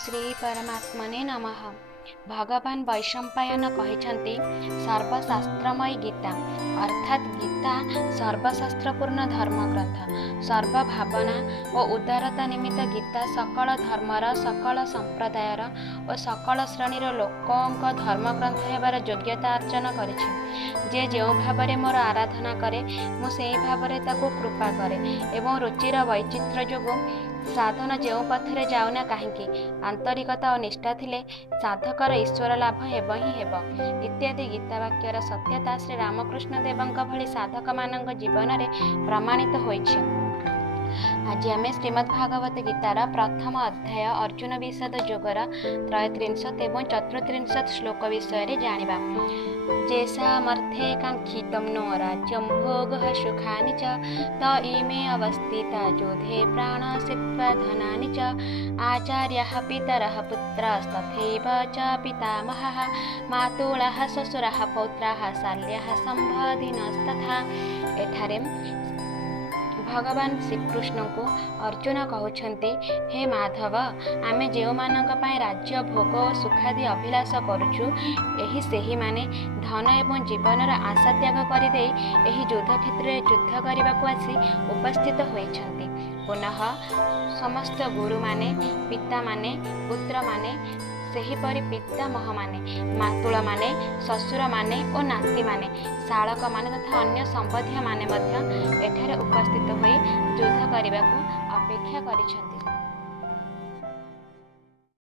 श्री परमात्मने नमः। भगवान वैशंपायन कहते सर्वशास्त्रमयी गीता अर्थात गीता सर्वशास्त्रपूर्ण धर्मग्रंथ सर्वभावना और उदारता निमित्त गीता सकल धर्मर सकल संप्रदायर और सकल श्रेणीर लोकों धर्मग्रंथ हेबार योग्यता अर्जन करिछि। जे जो भाव में मोर आराधना करे मुझे भाव में ताको कृपा करे एवं रुचिर वैचित्र जोगु साधन जो पथरे जाऊना कहीं आंतरिकता और निष्ठा थिले साधकर ईश्वर लाभ हेब ही हेब इत्यादि गीता वाक्यर सत्यता श्री रामकृष्ण देवଙ୍କ भली साधक मानक जीवन में प्रमाणित होइछि। आज आम श्रीमद् भागवत गीतार प्रथम अध्याय अर्जुन विषाद योगर 33 एवं 34 श्लोक विषय जानिबा। जेषामर्थे काङ्क्षितं नो राज्यं भोगः सुखानि च त इमे अवस्थिता योधे प्राणसित्वा धनानि च आचार्यः पितरः पुत्रस्तथैव च पितामहः मातुलः श्वशुरः पौत्राः शाल्यः सम्बन्धिनस्तथा। एठारे भगवान श्रीकृष्ण को अर्जुन कहते हे माधव आमे जो मानक पाए राज्य भोग और सुखादि अभिलाष करुचु एही सेही माने धन एवं जीवनर आशा त्याग करदे एही युद्ध क्षेत्र में युद्ध करने को आसी उपस्थित होइछन्ति। पुनः समस्त गुरु माने पिता माने पुत्र माने सेहीपरि पितामह माने मातुल माने श्वशुर माने और नाती माने शालक माने तथा अन्य संबंधी माने मध्य एठारे उपस्थित होई युद्ध करने को अपेक्षा करिछन्ति।